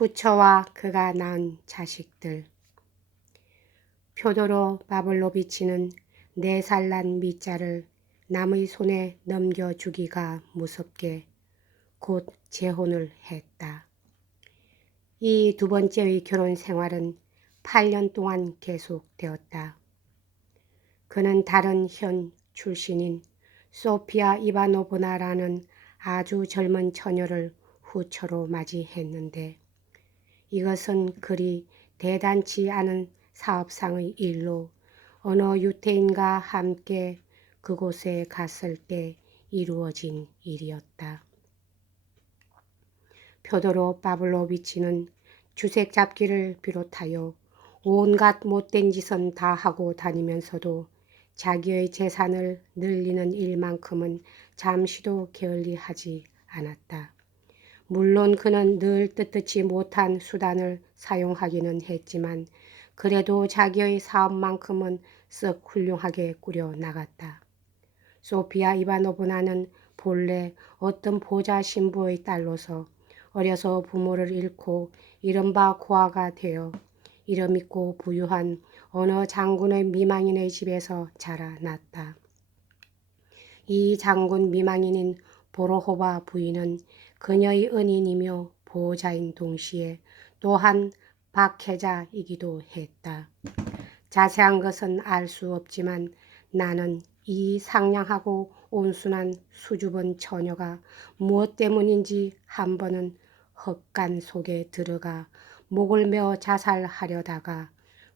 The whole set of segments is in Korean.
후처와 그가 낳은 자식들. 표도로 바블로비치는 4살 난 미자를 남의 손에 넘겨주기가 무섭게 곧 재혼을 했다. 이 두 번째의 결혼 생활은 8년 동안 계속되었다. 그는 다른 현 출신인 소피아 이바노브나라는 아주 젊은 처녀를 후처로 맞이했는데 이것은 그리 대단치 않은 사업상의 일로 어느 유태인과 함께 그곳에 갔을 때 이루어진 일이었다. 표도로 파블로비치는 주색 잡기를 비롯하여 온갖 못된 짓은 다 하고 다니면서도 자기의 재산을 늘리는 일만큼은 잠시도 게을리하지 않았다. 물론 그는 늘 뜻듣지 못한 수단을 사용하기는 했지만 그래도 자기의 사업만큼은 썩 훌륭하게 꾸려 나갔다. 소피아 이바노브나는 본래 어떤 보자 신부의 딸로서 어려서 부모를 잃고 이른바 고아가 되어 이름 있고 부유한 어느 장군의 미망인의 집에서 자라났다. 이 장군 미망인인 보로호바 부인은 그녀의 은인이며 보호자인 동시에 또한 박해자이기도 했다. 자세한 것은 알 수 없지만 나는 이 상냥하고 온순한 수줍은 처녀가 무엇 때문인지 한 번은 헛간 속에 들어가 목을 메어 자살하려다가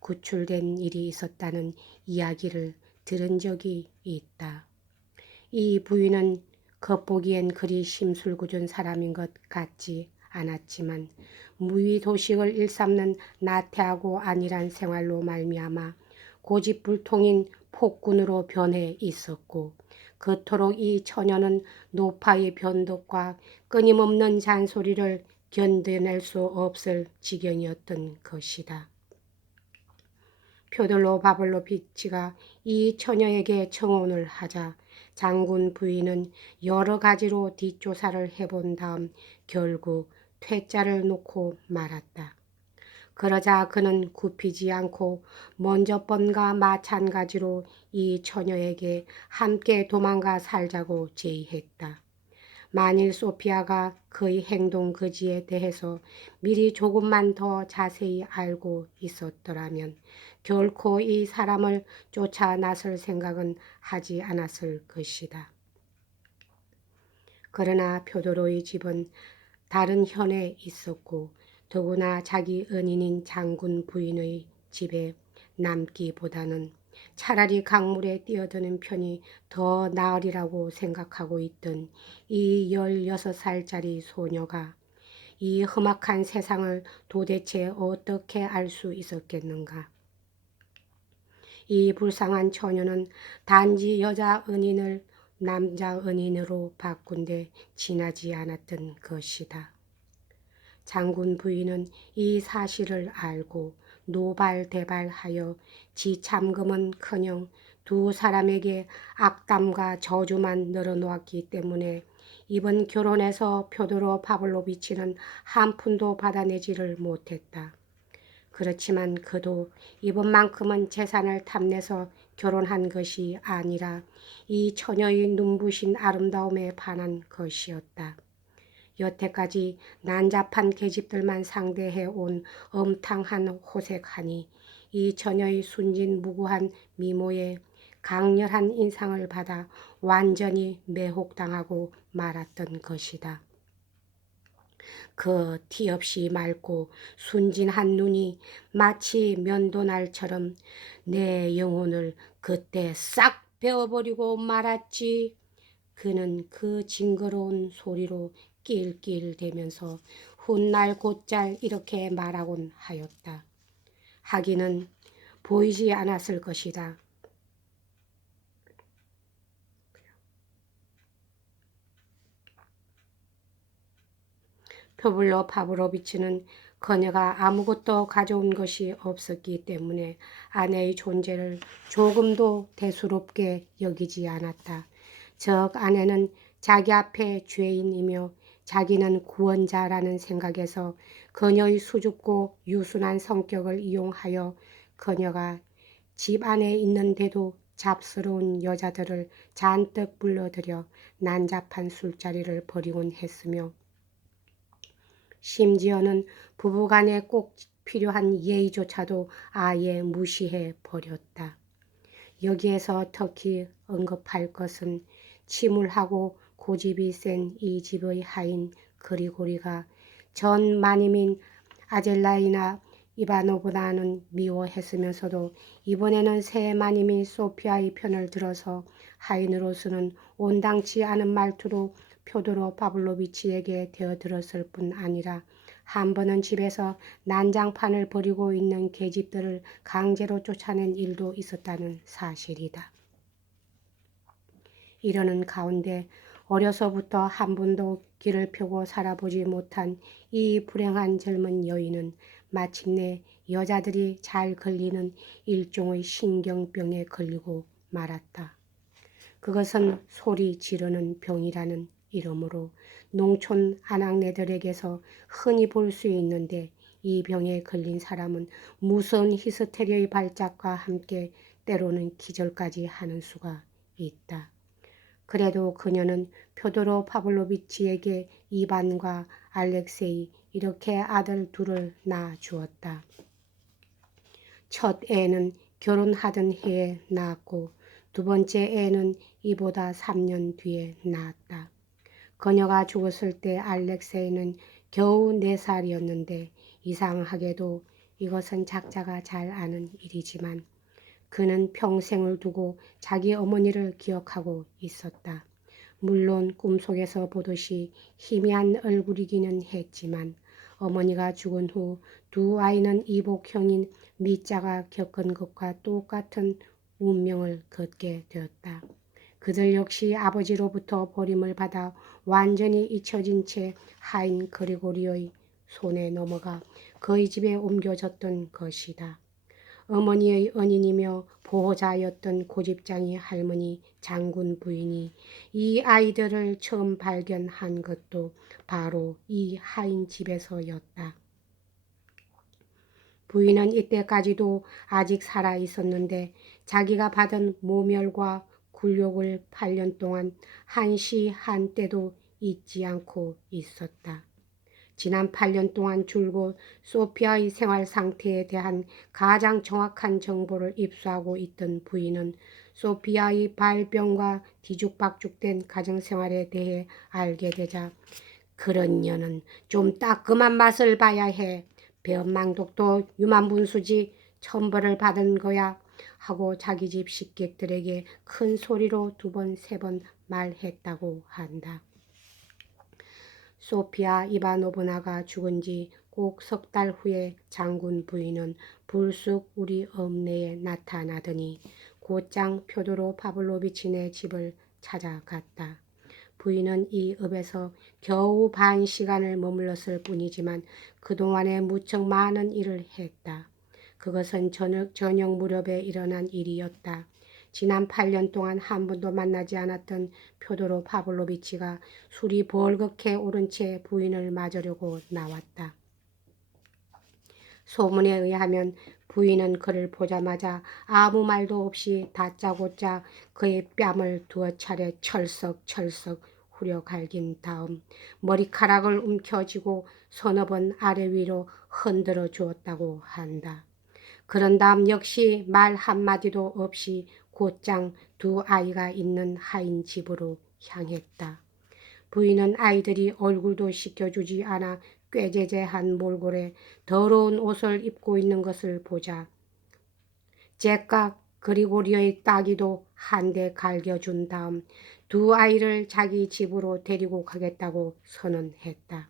구출된 일이 있었다는 이야기를 들은 적이 있다. 이 부인은 겉보기엔 그리 심술궂은 사람인 것 같지 않았지만 무위도식을 일삼는 나태하고 안일한 생활로 말미암아 고집불통인 폭군으로 변해 있었고 그토록 이 처녀는 노파의 변덕과 끊임없는 잔소리를 견뎌낼 수 없을 지경이었던 것이다. 표들로 바블로비치가 이 처녀에게 청혼을 하자 장군 부인은 여러 가지로 뒷조사를 해본 다음 결국 퇴짜를 놓고 말았다. 그러자 그는 굽히지 않고 먼저 번과 마찬가지로 이 처녀에게 함께 도망가 살자고 제의했다. 만일 소피아가 그의 행동 거지에 대해서 미리 조금만 더 자세히 알고 있었더라면 결코 이 사람을 쫓아 나설 생각은 하지 않았을 것이다. 그러나 표도로의 집은 다른 현에 있었고 더구나 자기 은인인 장군 부인의 집에 남기보다는 차라리 강물에 뛰어드는 편이 더 나으리라고 생각하고 있던 이 16살짜리 소녀가 이 험악한 세상을 도대체 어떻게 알 수 있었겠는가. 이 불쌍한 처녀는 단지 여자 은인을 남자 은인으로 바꾼데 지나지 않았던 것이다. 장군 부인은 이 사실을 알고 노발대발하여 지 참금은커녕 두 사람에게 악담과 저주만 늘어놓았기 때문에 이번 결혼에서 표도로 파블로비치는 한 푼도 받아내지를 못했다. 그렇지만 그도 이번만큼은 재산을 탐내서 결혼한 것이 아니라 이 처녀의 눈부신 아름다움에 반한 것이었다. 여태까지 난잡한 계집들만 상대해 온 엄탕한 호색하니 이 처녀의 순진무구한 미모에 강렬한 인상을 받아 완전히 매혹당하고 말았던 것이다. 그 티 없이 맑고 순진한 눈이 마치 면도날처럼 내 영혼을 그때 싹 베어버리고 말았지. 그는 그 징그러운 소리로 낄낄대면서 훗날 곧잘 이렇게 말하곤 하였다. 하기는 보이지 않았을 것이다. 표블로 파브로비치는 그녀가 아무것도 가져온 것이 없었기 때문에 아내의 존재를 조금도 대수롭게 여기지 않았다. 즉 아내는 자기 앞에 죄인이며 자기는 구원자라는 생각에서 그녀의 수줍고 유순한 성격을 이용하여 그녀가 집 안에 있는데도 잡스러운 여자들을 잔뜩 불러들여 난잡한 술자리를 벌이곤 했으며 심지어는 부부간에 꼭 필요한 예의조차도 아예 무시해 버렸다. 여기에서 특히 언급할 것은 침울하고 고집이 센 이 집의 하인 그리고리가 전 마님인 아젤라이나 이바노보다는 미워했으면서도 이번에는 새 마님인 소피아의 편을 들어서 하인으로서는 온당치 않은 말투로 표도로 파블로비치에게 대어들었을 뿐 아니라 한 번은 집에서 난장판을 벌이고 있는 계집들을 강제로 쫓아낸 일도 있었다는 사실이다. 이러는 가운데 어려서부터 한 번도 길을 펴고 살아보지 못한 이 불행한 젊은 여인은 마침내 여자들이 잘 걸리는 일종의 신경병에 걸리고 말았다. 그것은 소리 지르는 병이라는 이름으로 농촌 아낙네들에게서 흔히 볼 수 있는데 이 병에 걸린 사람은 무서운 히스테리의 발작과 함께 때로는 기절까지 하는 수가 있다. 그래도 그녀는 표도로 파블로비치에게 이반과 알렉세이 이렇게 아들 둘을 낳아 주었다. 첫 애는 결혼하던 해에 낳았고 두 번째 애는 이보다 3년 뒤에 낳았다. 그녀가 죽었을 때 알렉세이는 겨우 4살이었는데 이상하게도 이것은 작자가 잘 아는 일이지만 그는 평생을 두고 자기 어머니를 기억하고 있었다. 물론 꿈속에서 보듯이 희미한 얼굴이기는 했지만 어머니가 죽은 후 두 아이는 이복형인 미자가 겪은 것과 똑같은 운명을 걷게 되었다. 그들 역시 아버지로부터 버림을 받아 완전히 잊혀진 채 하인 그리고리의 손에 넘어가 그의 집에 옮겨졌던 것이다. 어머니의 은인이며 보호자였던 고집장이 할머니 장군 부인이 이 아이들을 처음 발견한 것도 바로 이 하인 집에서였다. 부인은 이때까지도 아직 살아 있었는데 자기가 받은 모멸과 굴욕을 8년 동안 한시 한때도 잊지 않고 있었다. 지난 8년 동안 줄곧 소피아의 생활 상태에 대한 가장 정확한 정보를 입수하고 있던 부인은 소피아의 발병과 뒤죽박죽된 가정생활에 대해 알게 되자 그런 년은 좀 따끔한 맛을 봐야 해. 배은망덕도 유만분수지 천벌을 받은 거야 하고 자기 집 식객들에게 큰 소리로 2번, 3번 말했다고 한다. 소피아 이바노브나가 죽은 지 꼭 3달 후에 장군 부인은 불쑥 우리 읍내에 나타나더니 곧장 표도로 파블로비치네 집을 찾아갔다. 부인은 이 읍에서 겨우 반 시간을 머물렀을 뿐이지만 그동안에 무척 많은 일을 했다. 그것은 저녁 무렵에 일어난 일이었다. 지난 8년 동안 한 번도 만나지 않았던 표도로 파블로비치가 술이 벌겋게 오른 채 부인을 맞으려고 나왔다. 소문에 의하면 부인은 그를 보자마자 아무 말도 없이 다짜고짜 그의 뺨을 2차례 철썩철썩 후려갈긴 다음 머리카락을 움켜쥐고 서너 번 아래 위로 흔들어 주었다고 한다. 그런 다음 역시 말 한마디도 없이 곧장 2 아이가 있는 하인 집으로 향했다. 부인은 아이들이 얼굴도 씻겨주지 않아 꾀재재한 몰골에 더러운 옷을 입고 있는 것을 보자 잭과 그리고리의 따귀도 한 대 갈겨준 다음 2 아이를 자기 집으로 데리고 가겠다고 선언했다.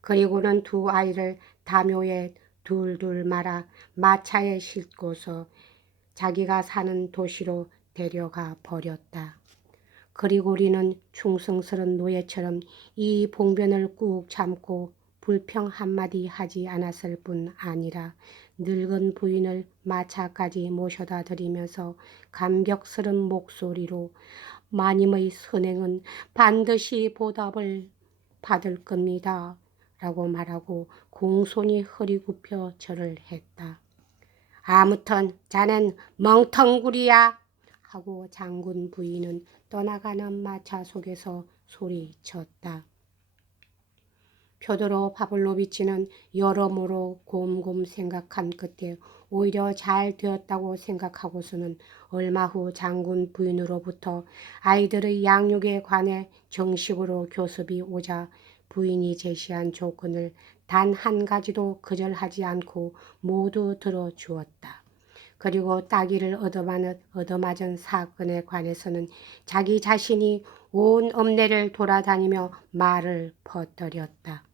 그리고는 2 아이를 다묘에 둘둘 말아 마차에 싣고서 자기가 사는 도시로 데려가 버렸다. 그리고리는 충성스런 노예처럼 이 봉변을 꾹 참고 불평 한마디 하지 않았을 뿐 아니라 늙은 부인을 마차까지 모셔다 드리면서 감격스런 목소리로 마님의 선행은 반드시 보답을 받을 겁니다. 라고 말하고 공손히 허리 굽혀 절을 했다. 아무튼 자넨 멍텅구리야 하고 장군 부인은 떠나가는 마차 속에서 소리쳤다. 표도로 파블로비치는 여러모로 곰곰 생각한 끝에 오히려 잘 되었다고 생각하고서는 얼마 후 장군 부인으로부터 아이들의 양육에 관해 정식으로 교습이 오자 부인이 제시한 조건을 단 한 가지도 거절하지 않고 모두 들어주었다. 그리고 따귀를 얻어맞은 사건에 관해서는 자기 자신이 온 읍내를 돌아다니며 말을 퍼뜨렸다.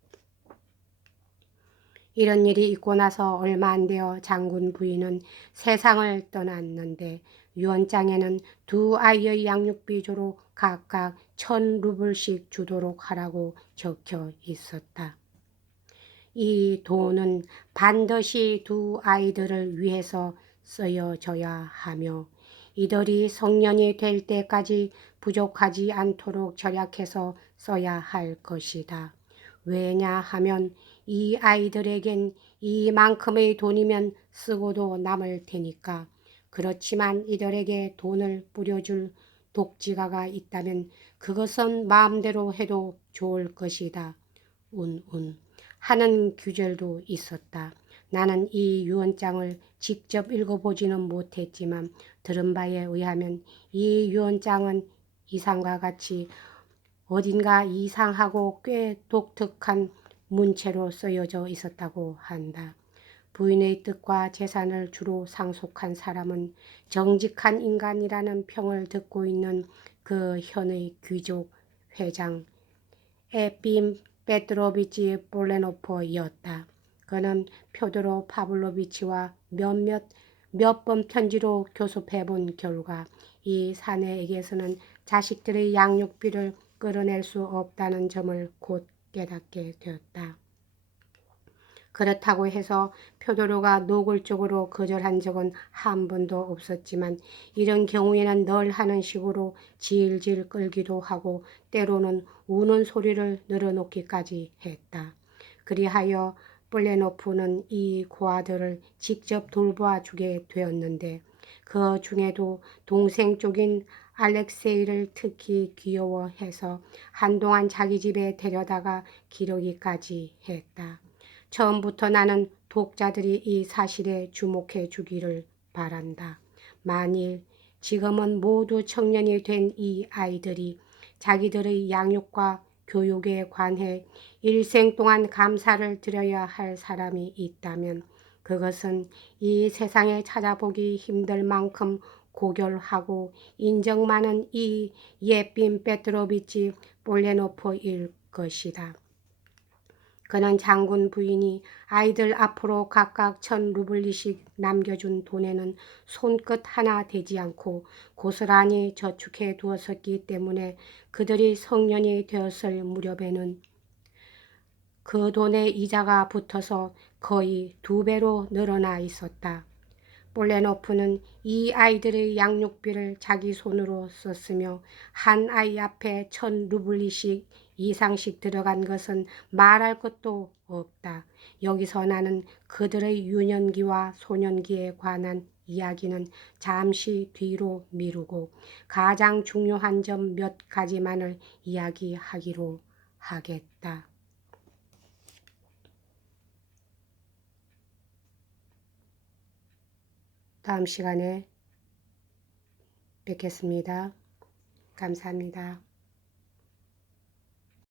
이런 일이 있고 나서 얼마 안 되어 장군 부인은 세상을 떠났는데 유언장에는 두 아이의 양육비조로 각각 1,000루블씩 주도록 하라고 적혀 있었다. 이 돈은 반드시 두 아이들을 위해서 쓰여져야 하며 이들이 성년이 될 때까지 부족하지 않도록 절약해서 써야 할 것이다. 왜냐하면 이 아이들에겐 이만큼의 돈이면 쓰고도 남을 테니까. 그렇지만 이들에게 돈을 뿌려줄 독지가가 있다면 그것은 마음대로 해도 좋을 것이다. 운운 하는 규절도 있었다. 나는 이 유언장을 직접 읽어보지는 못했지만 들은 바에 의하면 이 유언장은 이상과 같이 어딘가 이상하고 꽤 독특한 문체로 쓰여져 있었다고 한다. 부인의 뜻과 재산을 주로 상속한 사람은 정직한 인간이라는 평을 듣고 있는 그 현의 귀족 회장 에핌 페트로비치 볼레노프였다. 그는 표도로 파블로비치와 몇 번 편지로 교섭해본 결과 이 사내에게서는 자식들의 양육비를 끌어낼 수 없다는 점을 곧 깨닫게 되었다. 그렇다고 해서 표도로가 노골적으로 거절한 적은 한 번도 없었지만 이런 경우에는 늘 하는 식으로 질질 끌기도 하고 때로는 우는 소리를 늘어놓기까지 했다. 그리하여 플레노프는 이 고아들을 직접 돌봐주게 되었는데 그 중에도 동생 쪽인 알렉세이를 특히 귀여워해서 한동안 자기 집에 데려다가 기르기까지 했다. 처음부터 나는 독자들이 이 사실에 주목해 주기를 바란다. 만일 지금은 모두 청년이 된 이 아이들이 자기들의 양육과 교육에 관해 일생 동안 감사를 드려야 할 사람이 있다면 그것은 이 세상에 찾아보기 힘들 만큼 고결하고 인정 많은 이 예빈 페트로비치 볼레노프일 것이다. 그는 장군 부인이 아이들 앞으로 각각 1,000루블리씩 남겨준 돈에는 손끝 하나 대지 않고 고스란히 저축해 두었었기 때문에 그들이 성년이 되었을 무렵에는 그 돈에 이자가 붙어서 거의 2배로 늘어나 있었다. 볼레노프는 이 아이들의 양육비를 자기 손으로 썼으며 한 아이 앞에 1,000루블리씩 이상씩 들어간 것은 말할 것도 없다. 여기서 나는 그들의 유년기와 소년기에 관한 이야기는 잠시 뒤로 미루고 가장 중요한 점 몇 가지만을 이야기하기로 하겠다. 다음 시간에 뵙겠습니다. 감사합니다.